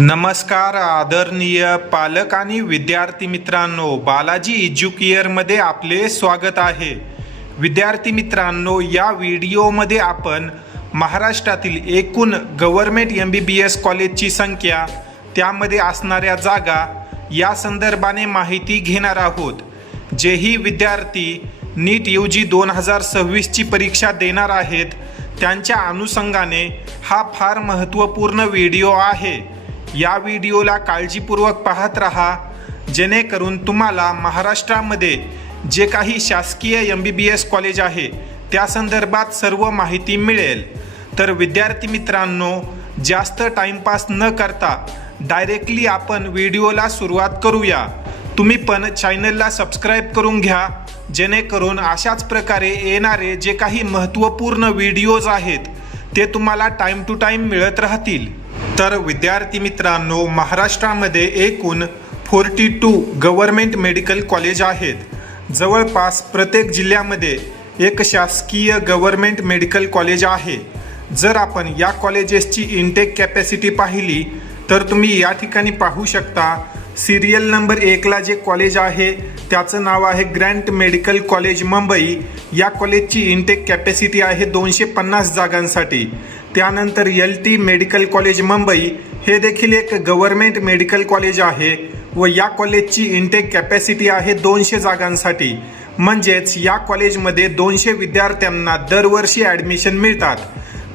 नमस्कार आदरणीय पालक आणि विद्यार्थी मित्रांनो, बालाजी एज्युकेअरमध्ये आपले स्वागत आहे। विद्यार्थी मित्रांनो, या व्हिडिओमध्ये आपण महाराष्ट्रातील एकूण गव्हर्नमेंट MBBS कॉलेजची संख्या, त्यामध्ये असणाऱ्या जागा या संदर्भाने माहिती घेणार आहोत। जेही विद्यार्थी नीट UG 2026 ची परीक्षा देणार आहेत त्यांच्या अनुषंगाने हा फार महत्त्वपूर्ण व्हिडिओ आहे। या व्हिडिओला काळजीपूर्वक पाहत रहा, जेणेकरून तुम्हाला महाराष्ट्रामध्ये जे काही शासकीय MBBS कॉलेज आहे त्या संदर्भात सर्व माहिती मिळेल। तर विद्यार्थी मित्रांनो, जास्त टाइमपास न करता डायरेक्टली आपण व्हिडिओला सुरुवात करूया। तुम्ही पण चॅनलला सबस्क्राइब करून घ्या, जेणेकरून अशाच प्रकारे येणारे जे काही महत्त्वपूर्ण व्हिडिओज आहेत ते तुम्हाला टाइम टू टाइम मिळत राहतील। तर विद्यार्थी मित्रांनो, महाराष्ट्रामध्ये एकूण 42 गव्हर्नमेंट मेडिकल कॉलेज आहेत। जवळपास प्रत्येक जिल्ह्यामध्ये एक शासकीय गव्हर्नमेंट मेडिकल कॉलेज आहे। जर आपण या कॉलेजेसची इनटेक कॅपॅसिटी पाहिली तर तुम्ही या ठिकाणी पाहू शकता। सिरियल नंबर 1 ला जे कॉलेज आहे त्याचं नाव आहे ग्रँट मेडिकल कॉलेज मुंबई। या कॉलेजची इनटेक कॅपॅसिटी आहे 250 जागांसाठी। त्यानंतर LT मेडिकल कॉलेज मुंबई हे देखील एक गव्हर्नमेंट मेडिकल कॉलेज आहे व या कॉलेजची इनटेक कॅपॅसिटी आहे 200 जागांसाठी। म्हणजेच या कॉलेजमध्ये 200 विद्यार्थ्यांना दरवर्षी ॲडमिशन मिळतात।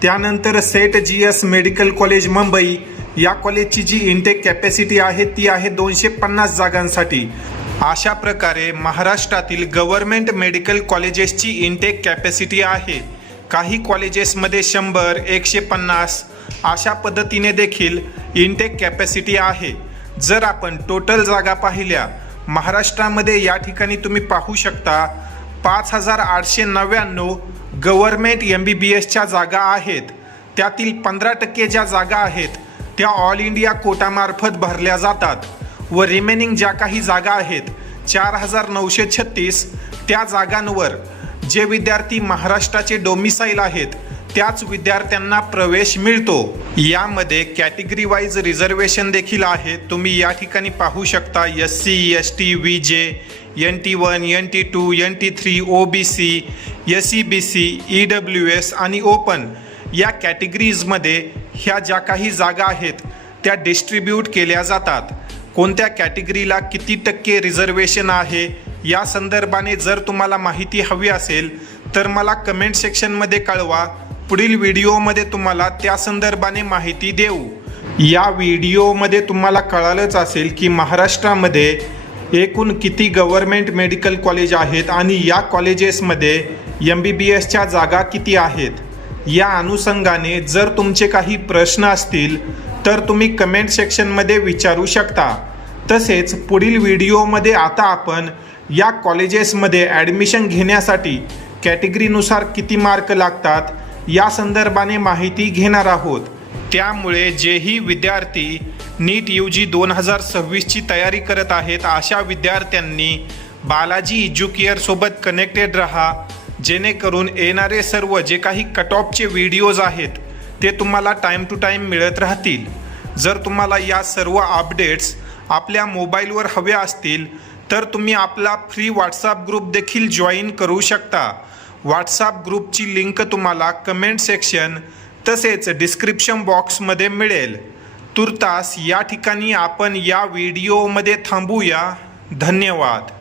त्यानंतर set GS medical college Mumbai, या कॉलेजची जी इनटेक कॅपॅसिटी आहे ती आहे 250 जागांसाठी। अशा प्रकारे महाराष्ट्रातील गव्हर्नमेंट मेडिकल कॉलेजेसची इनटेक कॅपॅसिटी आहे। काही कॉलेजेसमध्ये 100, 150 अशा पद्धतीने देखील इनटेक कॅपॅसिटी आहे। जर आपण टोटल जागा पाहिल्या महाराष्ट्रामध्ये, या ठिकाणी तुम्ही पाहू शकता 5899 गव्हर्नमेंट MBBSच्या जागा आहेत। त्यातील 15% ज्या जागा आहेत त्या ऑल इंडिया कोटामार्फत भरल्या जातात व रिमेनिंग ज्या काही जागा आहेत 4936 त्या जागांवर जे विद्यार्थी महाराष्ट्राचे डोमिसाईल आहेत त्याच विद्यार्थ्यांना प्रवेश मिळतो। यामध्ये कॅटेगरी वाईज रिझर्वेशन देखील आहे। तुम्ही या ठिकाणी पाहू शकता SC, ST, VJ, NT1, NT2, NT3, OBC, SEBC, EWS आणि ओपन या कॅटेगरीजमध्ये ह्या ज्या काही जागा आहेत त्या डिस्ट्रीब्यूट केल्या जातात। कोणत्या कॅटेगरीला किती टक्के रिझर्वेशन आहे या संदर्भाने जर तुम्हाला माहिती हवी असेल तर मला कमेंट सेक्शनमध्ये कळवा। पुढील व्हिडिओमध्ये तुम्हाला त्या संदर्भाने माहिती देऊ। या व्हिडिओमध्ये तुम्हाला कळालंच असेल की महाराष्ट्रामध्ये एकूण किती गव्हर्नमेंट मेडिकल कॉलेज आहेत आणि या कॉलेजेसमध्ये MBBSच्या जागा किती आहेत। या अनुषंगाने जर तुमचे काही प्रश्न असतील तर तुम्ही कमेंट सेक्शनमध्ये विचारू शकता। तसेच पुढील व्हिडिओमध्ये आता आपण या कॉलेजेसमध्ये ॲडमिशन घेण्यासाठी कॅटेगरीनुसार किती मार्क लागतात या संदर्भाने माहिती घेणार आहोत। त्यामुळे जेही विद्यार्थी नीट UG 2026 ची तयारी करत आहेत अशा विद्यार्थ्यांनी बालाजी एज्युकेअर सोबत कनेक्टेड रहा, जेणेकरून येणारे सर्व जे काही कट ऑफचे व्हिडिओज आहेत ते तुम्हाला टाइम टू टाइम मिळत राहतील। जर तुम्हाला या सर्व अपडेट्स आपल्या मोबाईलवर हव्या असतील तर तुम्ही आपला फ्री व्हॉट्सॲप ग्रुप देखील जॉईन करू शकता। व्हॉट्सॲप ग्रुपची लिंक तुम्हाला कमेंट सेक्शन तसेच डिस्क्रिप्शन बॉक्समध्ये मिळेल। तुर्तास या ठिकाणी आपण या व्हिडिओमध्ये थांबूया। धन्यवाद।